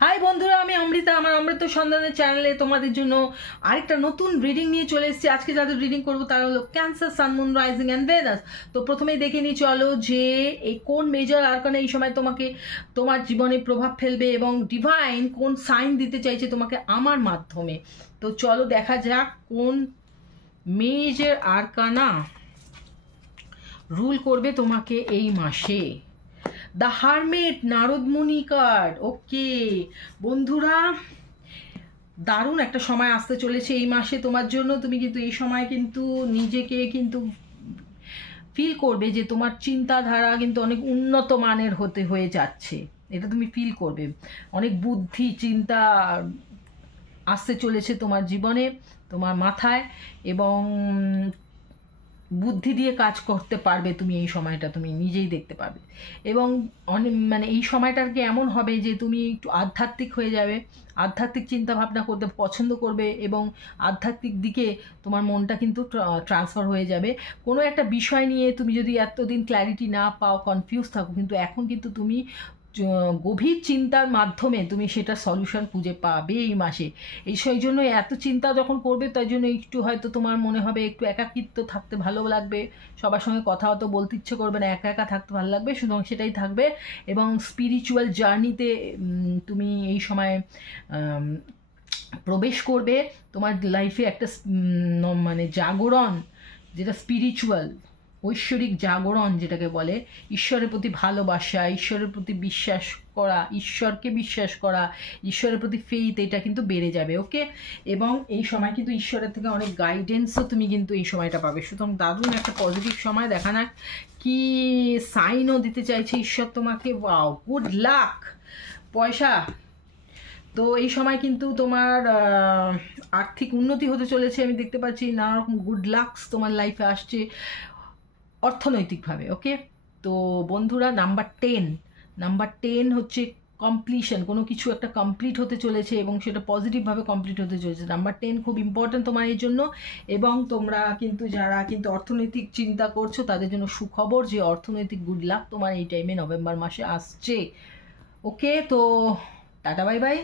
High বন্ধুরা, আমি অমৃতা। আমার অমৃত সন্ধানের চ্যানেলে তোমাদের জন্য আরেকটা নতুন রিডিং নিয়ে চলে এসেছি। আজকে যাদের রিডিং করবো তারা হলো Cancer, Sun, Moon, rising and Venus. তো প্রথমেই দেখে নিই চলো যে এই কোন মেজর আরকানা এই সময় তোমাকে তোমার জীবনে প্রভাব ফেলবে এবং ডিভাইন কোন সাইন দিতে চাইছে তোমাকে আমার মাধ্যমে। তো চলো দেখা যাক কোন মেজর আরকানা রুল করবে তোমাকে এই মাসে। The hermit, Naradmuni card. Okay বন্ধুরা, দারুণ একটা সময় আসতে চলেছে এই মাসে তোমার জন্য। তুমি কিন্তু এই সময় কিন্তু নিজেকে কিন্তু ফিল করবে যে তোমার চিন্তাধারা কিন্তু অনেক উন্নত মানের হয়ে যাচ্ছে। এটা তুমি ফিল করবে। অনেক বুদ্ধি চিন্তা আসতে চলেছে তোমার জীবনে, তোমার মাথায়, এবং বুদ্ধি দিয়ে কাজ করতে পারবে তুমি। এই সময়টা তুমি নিজেই দেখতে পাবে এবং অনেক এই সময়টা আর কি এমন হবে যে তুমি একটু আধ্যাত্মিক হয়ে যাবে, আধ্যাত্মিক চিন্তা ভাবনা করতে পছন্দ করবে এবং আধ্যাত্মিক দিকে তোমার মনটা কিন্তু ট্রান্সফার হয়ে যাবে। কোনো একটা বিষয় নিয়ে তুমি যদি এতদিন ক্ল্যারিটি না পাও, কনফিউজ থাকো, কিন্তু এখন কিন্তু তুমি গভীর চিন্তার মাধ্যমে তুমি সেটা সলিউশন খুঁজে পাবে এই মাসে। সেই জন্য এত চিন্তা যখন করবে তাই জন্য একটু হয়তো তোমার মনে হবে একটু একাকিত্ব থাকতে ভালো লাগবে, সবার সঙ্গে কথা হয়তো বলতে ইচ্ছে করবে না, একা একা থাকতে ভালো লাগবে, সুতরাং সেটাই থাকবে। এবং স্পিরিচুয়াল জার্নিতে তুমি এই সময় প্রবেশ করবে। তোমার লাইফে একটা জাগরণ, যেটা স্পিরিচুয়াল, ঐশ্বরিক জাগরণ যেটাকে বলে, ঈশ্বরের প্রতি ভালোবাসা, ঈশ্বরের প্রতি বিশ্বাস করা, ঈশ্বরকে বিশ্বাস করা, ঈশ্বরের প্রতি ফেইথ, এটা কিন্তু বেড়ে যাবে। ওকে, এবং এই সময় কিন্তু ঈশ্বরের থেকে অনেক গাইডেন্সও তুমি কিন্তু এই সময়টা পাবে। সুতরাং দারুণ একটা পজিটিভ সময়। দেখা যাক কি সাইনও দিতে চাইছে ঈশ্বর তোমাকে। ওয়াও, গুড লাক, পয়সা। তো এই সময় কিন্তু তোমার আর্থিক উন্নতি হতে চলেছে, আমি দেখতে পাচ্ছি নানা রকম গুড লাকস তোমার লাইফে আসছে অর্থনৈতিকভাবে। ওকে, তো বন্ধুরা, নাম্বার 10 হচ্ছে কমপ্লিশন। কোনো কিছু একটা কমপ্লিট হতে চলেছে এবং সেটা পজিটিভভাবে কমপ্লিট হতে চলেছে। নাম্বার 10 খুব ইম্পর্ট্যান্ট তোমার এই জন্য। এবং তোমরা কিন্তু যারা কিন্তু অর্থনৈতিক চিন্তা করছো তাদের জন্য সুখবর যে অর্থনৈতিক গুড লাক তোমার এই টাইমে নভেম্বর মাসে আসছে। ওকে, তো টাটা, বাই বাই।